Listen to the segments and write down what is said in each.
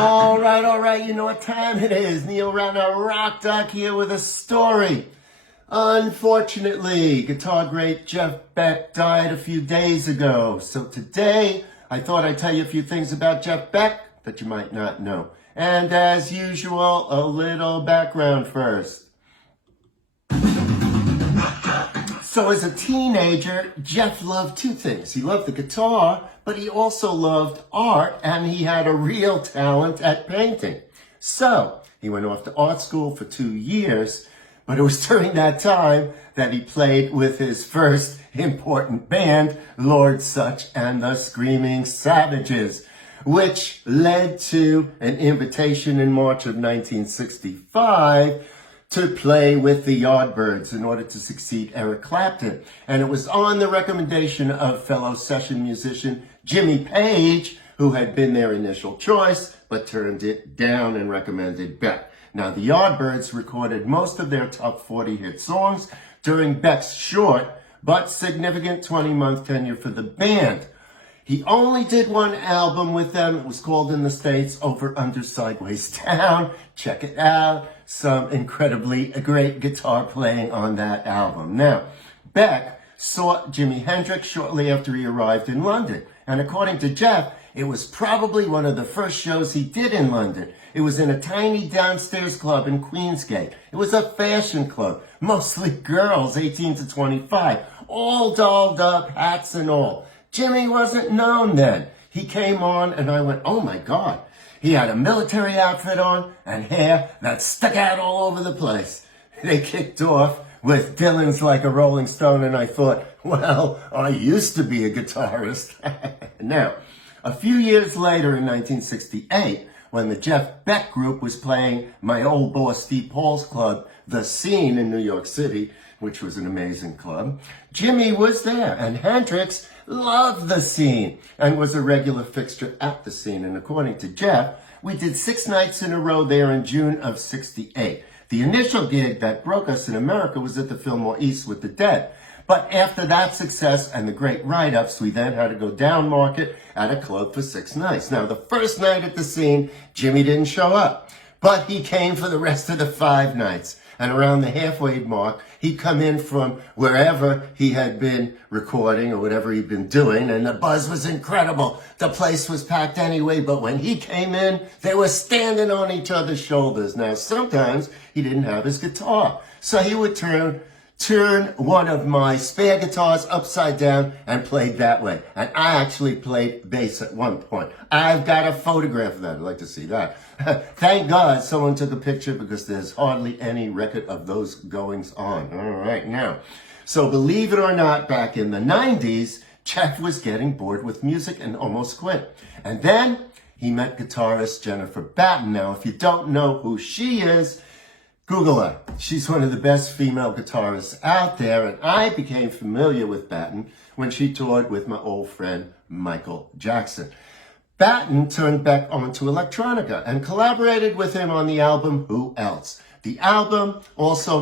All right, you know what time it is. Neil Ratner, Rock Doc here with a story. Unfortunately, guitar great Jeff Beck died a few days ago. So today, I thought I'd tell you a few things about Jeff Beck that you might not know. And as usual, a little background first. So as a teenager, Jeff loved two things. He loved the guitar, but he also loved art, and he had a real talent at painting. So he went off to art school for 2 years, but it was during that time that he played with his first important band, Lord Sutch and the Screaming Savages, which led to an invitation in March of 1965 to play with the Yardbirds in order to succeed Eric Clapton. And it was on the recommendation of fellow session musician Jimmy Page, who had been their initial choice, but turned it down and recommended Beck. Now, the Yardbirds recorded most of their top 40 hit songs during Beck's short but significant 20-month tenure for the band. He only did one album with them. It was called in the States Over, Under, Sideways, Down. Check it out. Some incredibly great guitar playing on that album. Now, Beck saw Jimi Hendrix shortly after he arrived in London. And according to Jeff, it was probably one of the first shows he did in London. It was in a tiny downstairs club in Queensgate. It was a fashion club, mostly girls, 18 to 25, all dolled up, hats and all. Jimmy wasn't known then. He came on and I went, oh my God. He had a military outfit on and hair that stuck out all over the place. They kicked off with Dylan's Like a Rolling Stone, and I thought, well, I used to be a guitarist. Now, a few years later in 1968, when the Jeff Beck group was playing my old boss Steve Paul's club, The Scene in New York City, which was an amazing club, Jimmy was there, and Hendrix loved The Scene and was a regular fixture at The Scene. And according to Jeff, we did 6 nights in a row there in June of 68. The initial gig that broke us in America was at the Fillmore East with the Dead. But after that success and the great write-ups, we then had to go down market at a club for 6 nights. Now, the first night at The Scene, Jimmy didn't show up, but he came for the rest of the 5 nights. And around the halfway mark, he'd come in from wherever he had been recording or whatever he'd been doing, and the buzz was incredible. The place was packed anyway, but when he came in, they were standing on each other's shoulders. Now, sometimes he didn't have his guitar, so he would turn one of my spare guitars upside down and played that way. And I actually played bass at one point. I've got a photograph of that. I'd like to see that. Thank God someone took a picture, because there's hardly any record of those goings on. All right, now. So believe it or not, back in the 90s, Jeff was getting bored with music and almost quit. And then he met guitarist Jennifer Batten. Now, if you don't know who she is, Google her. She's one of the best female guitarists out there, and I became familiar with Batten when she toured with my old friend Michael Jackson. Batten turned Beck onto electronica and collaborated with him on the album Who Else? The album also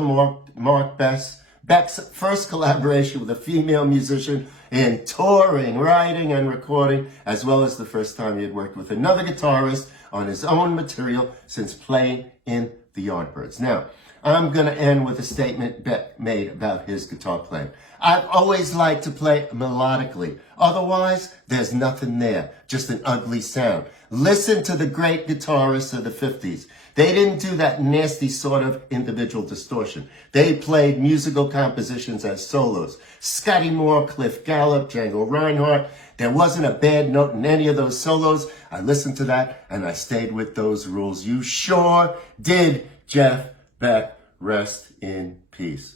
marked Beck's first collaboration with a female musician in touring, writing, and recording, as well as the first time he had worked with another guitarist on his own material since playing in the Yardbirds. Now, I'm going to end with a statement Beck made about his guitar playing. I've always liked to play melodically. Otherwise, there's nothing there, just an ugly sound. Listen to the great guitarists of the 50s. They didn't do that nasty sort of individual distortion. They played musical compositions as solos. Scotty Moore, Cliff Gallup, Django Reinhardt. There wasn't a bad note in any of those solos. I listened to that, and I stayed with those rules. You sure did, Jeff Beck. Rest in peace.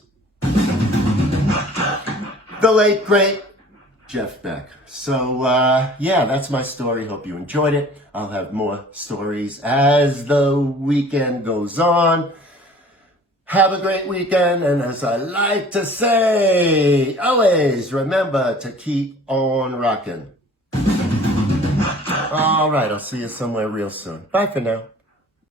The late, great Jeff Beck. So, yeah, that's my story. Hope you enjoyed it. I'll have more stories as the weekend goes on. Have a great weekend, and as I like to say, always remember to keep on rocking. All right, I'll see you somewhere real soon. Bye for now.